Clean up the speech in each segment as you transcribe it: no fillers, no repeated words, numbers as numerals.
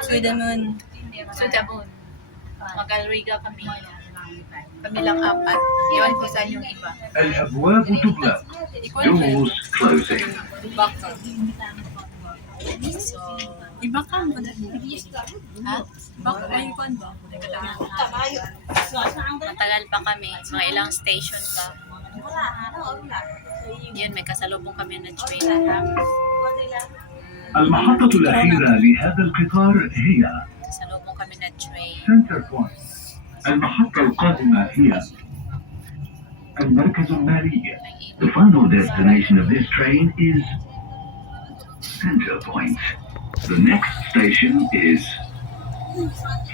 Sudamun. Sudamon. Mag-Alriga kami. Kami lang apat. Iwan ko saan yung iba. الأبواب تغلق. Doors closing. Baka. So, Iba ka mo na. ha? Baka ay kon ba? Matagal pa kami. Mga ilang station pa. Yun, may kasalubong kami na train. المحطة الأخيرة لهذا القطار هي Kasalubong kami na train. سنتر بوينت. المحطة القادمة هي المركز المالي. The final destination of this train is Center Point. The next station is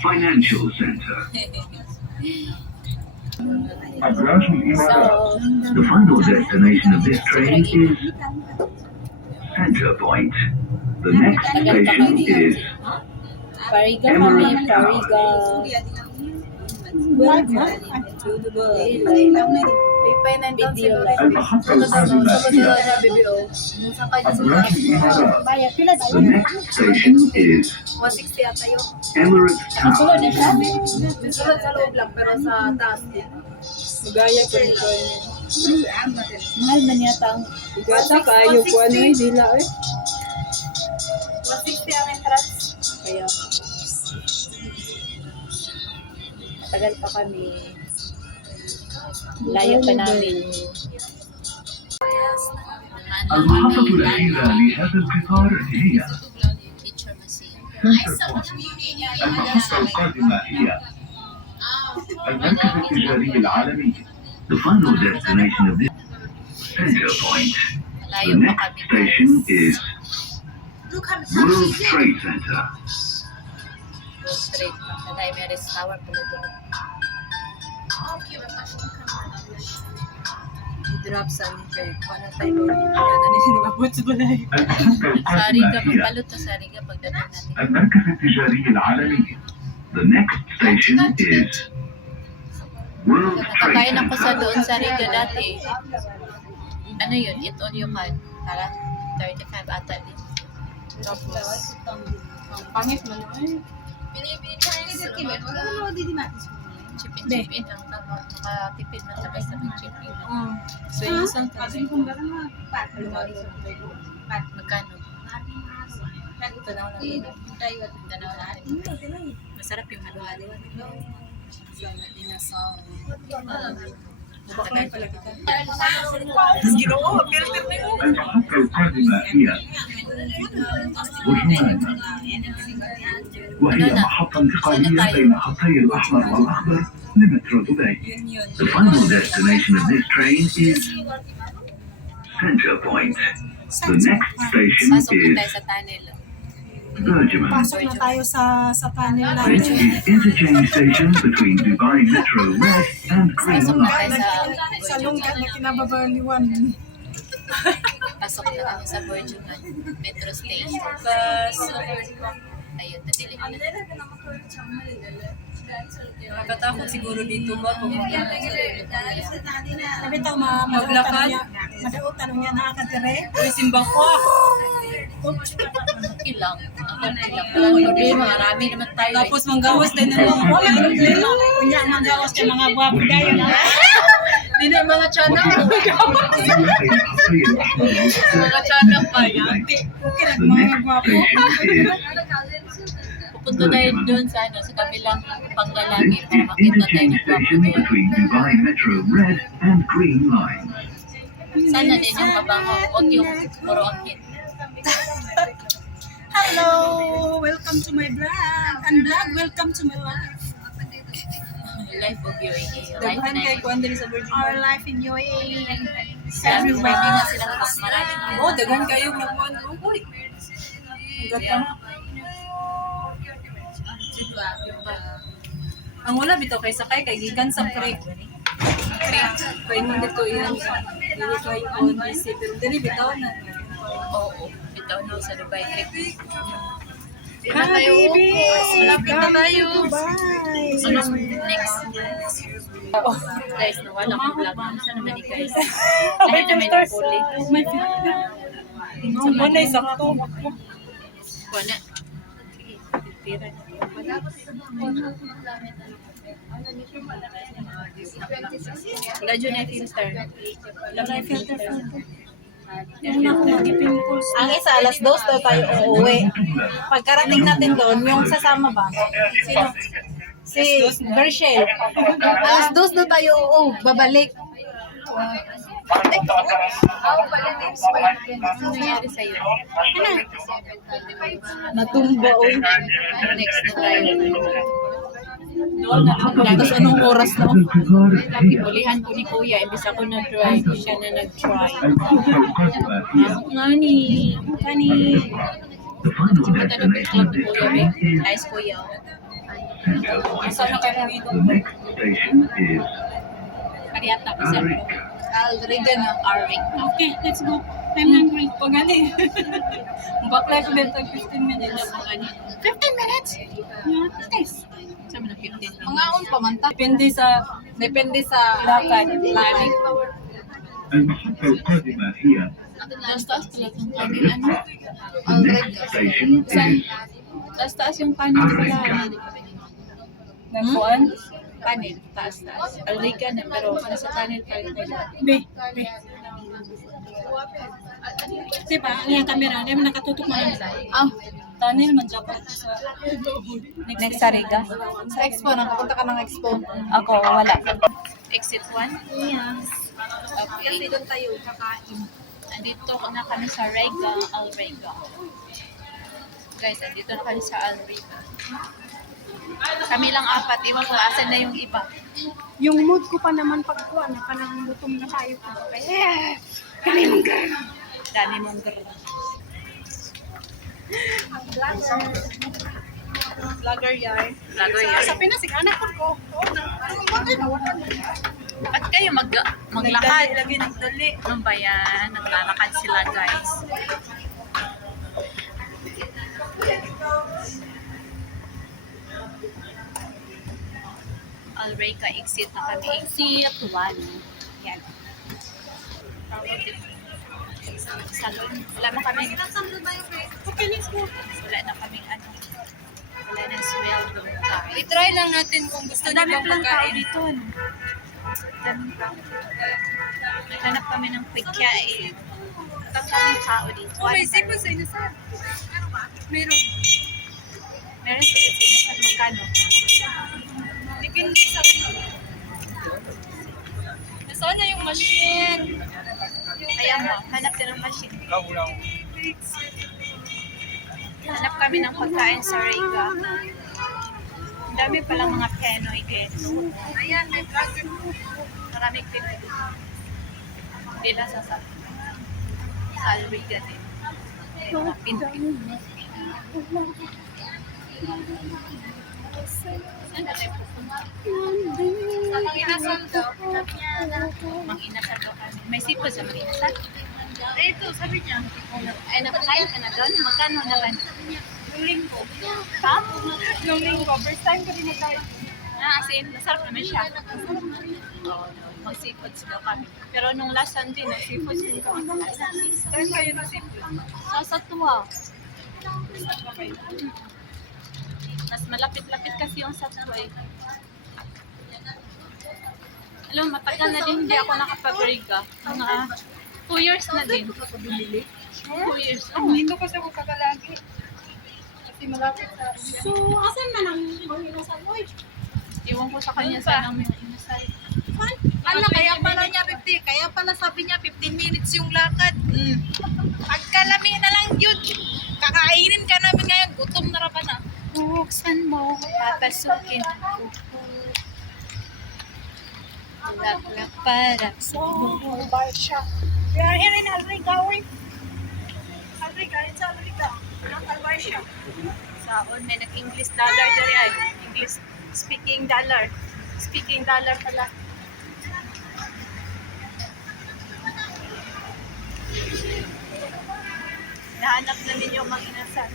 Financial Center. أبراج الإمارات. The final destination of this train is Center Point. The next station is Pariga kami, Pariga. المحطة القادمة هي أبراج الإمارات. The next station is 160 ata yun. Emirates Sulod na Tower. siya? Sulod sa loob lang, pero sa taas din. Magaya ko nito. Mahal man yata ang... Gata kayo ko ano eh, dila eh. 160 ang entrance. Kaya, Tagal pa kami. Layo pa namin. المحطة الأخيرة لهذا القطار هي سنتر بوينت. المحطة القادمة هي المركز التجاري العالمي. The final destination of this Center Point. The Layo pa next kami. station is World Trade Center. Go straight. Malay may tower pala doon. i-drop sa amin kay ano tayo. Ano na sinabot sa balay. المحطة Sariga, القادمة هي magbalot na Sariga pagdating natin. المركز التجاري العالمي. The next station is World Trade Nakakain ako sa Center. doon sa Riga dati. Ano yun? Eat all you can. Parang 35 ata din. Tapos, ang pangit mo eh. Chipin-chipin ang tama. Nakatipid na sabay-sabay chipin. So, yung isang Magkano? tanaw na yun. Tanaw natin. Masarap yung halo-halo. Bakla pala kita. المحطة القادمة هي وجمان، وهي محطة انتقالية بين خطي الأحمر والأخضر لمترو دبي. The final destination of this train is Center Point. The next station Pasok na is tayo sa tunnel. Bergman. Pasok na tayo sa panel This natin. is interchange station between Dubai Metro Red and Green Pasok na Line. tayo Sa lungkat na kinababaliwan. Pasok na kami sa Virgin Metro Station. Ayun, nadilim na. Nakatakot siguro dito ba kung Sabi ito, madautan niya nakakatire. may simbang ko. Ilang. Ang ilang. Walang problema. Marami naman tayo. Tapos manggawas din ng mga Walang problema. Kunya, magawas ka mga guwapo dayo na. Hindi na mga tiyanak. Mga tiyanak pa yan. Okay na, The mga next guwapo. station is Pupunta tayo doon sa ano, sa kabilang panglalaki This para is makita tayo interchange ng guwapo station doon. between Dubai Metro Red and Green Lines. Sana din yung kabango. Huwag yung puro angkit. Hello! Welcome to my vlog. And vlog, welcome to my life. Life of UAE. Life Daghan na kay yun. Kuan diri sa Virgin. Our life in UAE. Sabi Everywhere. nga sila mas maraming Oh, daghan kayo nakuan. Uy. Gata. Ang wala bitaw kay sakay kay gikan sa creek. Kay mo dito iyan. Dili kay on visit pero dili bitaw na. Oo. Bitaw na sa Dubai trip. Hi, baby! Malapit na tayo. Bye! Ano next? Guys, nawala ko vlog. Saan naman ni guys? Dahil naman yung puli. Ang manay sakto. Wala. pira. Wala dyan na filter. Wala na filter. Ang isa, alas 2 daw tayo uuwi. Pagkarating natin doon, yung sasama ba? Sino? Si Bershel. Alas 2 daw tayo babalik. Ano nangyari sa'yo? Natumba o. Next na tayo. Tapos anong oras na? Ibulihan ko ni Kuya, imbis ako nag-try, siya na nag-try. Ngani. The final Punta na destination picture of ni this Kuya, train babe. is Nice, Kuya. Santiago. The next station is Kariata, isa mo. Arica. Alriga na. Arvik. Okay, let's go. I'm hungry. Pag gani. Baklay ko dito 15 minutes. 15 minutes? Yeah, nice. Sa mga 15. Mga pa man ta. Depende sa Lakad. lakad. المحطة القادمة هي Taas-taas pala itong kanin. Ano? the next station is Taas-taas yung kanin pala. Nagpuan? Kanin. Taas-taas. Alriga na, pero nasa kanin pa rin tayo. Be. Diba, ang yung camera, hindi mo nakatutok mo lang. Tanil man dyan pa sa next sa Riga. Sa expo, nakapunta ka ng expo. Ako, wala. Exit 1? Kasi doon tayo kakain. Andito na kami sa Rega, Alrega. Guys, andito na kami sa Alrega. Kami lang apat, iwan ko asan na yung iba. Yung mood ko pa naman pagkuha na parang gutom na tayo. Kaya, kami mong girl. Dami mong girl. Vlogger yan. Lago yan. Sa Pinas, anak ko. Ba't kayo maglakad? Lagi nagdali. Ano ba yan? Naglalakad sila, guys. Alrega, exit na kami. Exit 1. Yan. Salon. Wala mo kami. Okay, let's go. Wala na kaming ano. Wala na sweldo. I-try lang natin kung gusto Ang niyo dami bang palang tao pagkain. dito. Ano? Daming tao. Naghanap kami ng pagkain. Ang daming tao dito. Oh, may sipo sa inasal. Meron. Meron sila sa magkano. Depende sa nasaan na yung machine? Kaya mo, hanap din ng machine. Hanap kami ng pagkain sa Rega. Ang dami palang mga Pinoy guys. Ayan, may dragon. Maraming Pinoy dito. Hindi lang sa Rega din. Mga Pinoy. Saan na tayo pupunta? Sa mga inasal daw. Mang-inasal daw kami. May sipos sa mang-inasal? Ito, sabi niya. Ay, napakain ka na doon? Magkano naman? Yung linggo. Ha? Yung linggo. First time ko din nagkaroon. As in, masarap naman siya. Mag-seafoods daw kami. Pero nung last Sunday, nag-seafoods din kami. Saan kayo na simple? Sa Satua. Mas malapit-lapit kasi yung Satua eh. Alam, matagal na din hindi ako nakapag-riga. Mga 2 years na din. 2 years. Dito kasi ako kakalagi. Kasi malapit sa... So, asan man ang mga inasal mo? Iwan ko sa kanya sa mga inasal. Ano, kaya pala niya 15, kaya pala sabi niya 15 minutes yung lakad. Pagkalami na lang yun. Kakainin ka namin ngayon, gutom na rapan na. Buksan mo, papasukin ko. Laklak para sa Barsha. We are here in Alriga. Alriga, it's Alriga. Not Albarsha. saon. May nag-English dollar dali ay. English speaking dollar. Speaking dollar pala. Nahanap na ninyo mga inasal.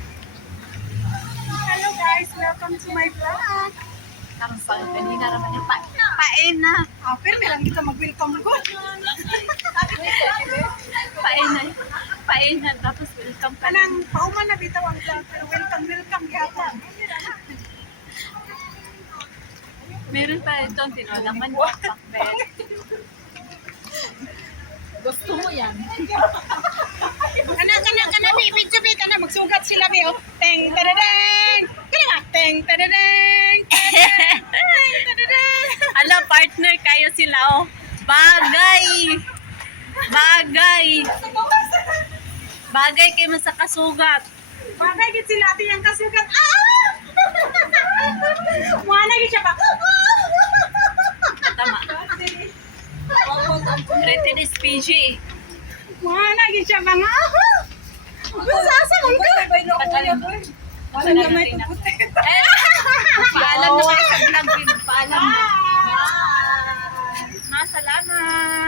Hello guys, welcome to my vlog. Kampang kanina raman yung paen na. Pero may lang kita mag-welcome ko. Paen na. Paen na. Tapos welcome ka na. Kanang pauman na bitaw ang vlog, pero welcome yata. Meron pa ito, tinolang manok, pakbet. Gusto mo yan. Kana, bibig ka na, magsugat sila, Bi, oh. Teng, tadadeng! Kaya ba? Teng, tadadeng! Teng, tadadeng! Ala, partner kayo sila, oh. Bagay! Bagay! Bagay kayo mo sa kasugat. Bagay gid sila ati ang kasugat. Ah! Wala gid siya pa. Tama. Rated is PG. Wala gid siya mga. Sasa mo ka. Walang gamay ko. Paalam na kayo sa vlog. Paalam na. Salamat.